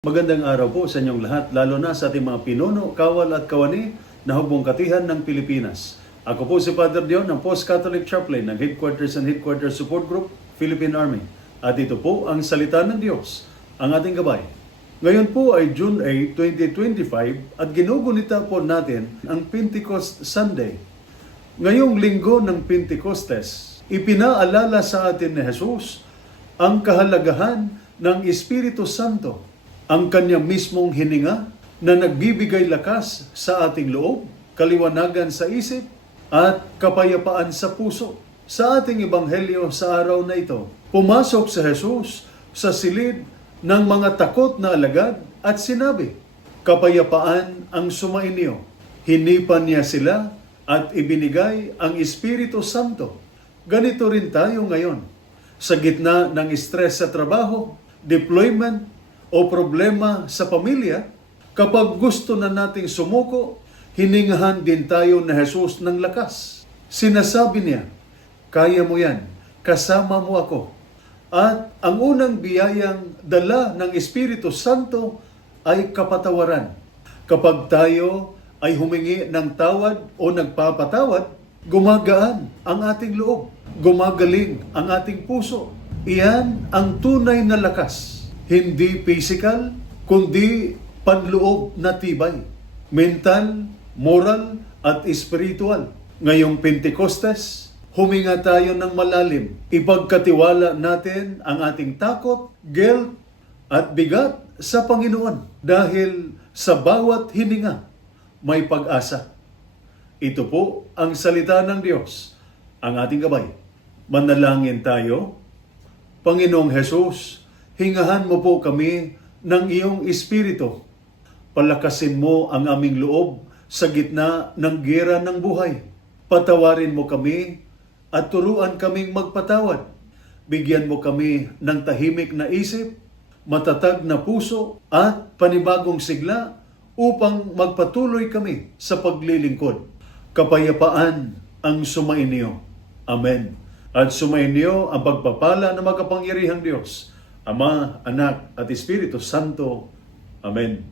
Magandang araw po sa inyong lahat, lalo na sa ating mga pinuno, kawal at kawani na hubong katihan ng Pilipinas. Ako po si Father Dion ng Post-Catholic Chaplain ng Headquarters and Headquarters Support Group, Philippine Army. At ito po ang salita ng Diyos, ang ating gabay. Ngayon po ay June 8, 2025 at ginugunita po natin ang Pentecost Sunday. Ngayong linggo ng Pentecostes, ipinaalala sa atin ni Jesus ang kahalagahan ng Espiritu Santo, ang kanyang mismong hininga na nagbibigay lakas sa ating loob, kaliwanagan sa isip, at kapayapaan sa puso. Sa ating ebanghelyo sa araw na ito, pumasok si Jesus sa silid ng mga takot na alagad at sinabi, "Kapayapaan ang sumainyo." Hinipan niya sila at ibinigay ang Espiritu Santo. Ganito rin tayo ngayon. Sa gitna ng stress sa trabaho, deployment, o problema sa pamilya, kapag gusto na nating sumuko, hiningahan din tayo na Jesus ng lakas. Sinasabi niya, "Kaya mo yan, kasama mo ako." At ang unang biyayang dala ng Espiritu Santo ay kapatawaran. Kapag tayo ay humingi ng tawad o nagpapatawad, gumagaan ang ating loob, gumagaling ang ating puso. Iyan ang tunay na lakas. Hindi physical, kundi panloob na tibay. Mental, moral, at spiritual. Ngayong Pentecostes, huminga tayo ng malalim. Ipagkatiwala natin ang ating takot, guilt, at bigat sa Panginoon. Dahil sa bawat hininga, may pag-asa. Ito po ang salita ng Diyos, ang ating gabay. Manalangin tayo. Panginoong Jesus, hingahan mo po kami ng iyong Espiritu. Palakasin mo ang aming loob sa gitna ng giyera ng buhay. Patawarin mo kami at turuan kaming magpatawad. Bigyan mo kami ng tahimik na isip, matatag na puso at panibagong sigla upang magpatuloy kami sa paglilingkod. Kapayapaan ang sumainyo. Amen. At sumainyo ang pagpapala ng makapangyarihang Diyos, Ama, Anak, at Espiritu Santo. Amen.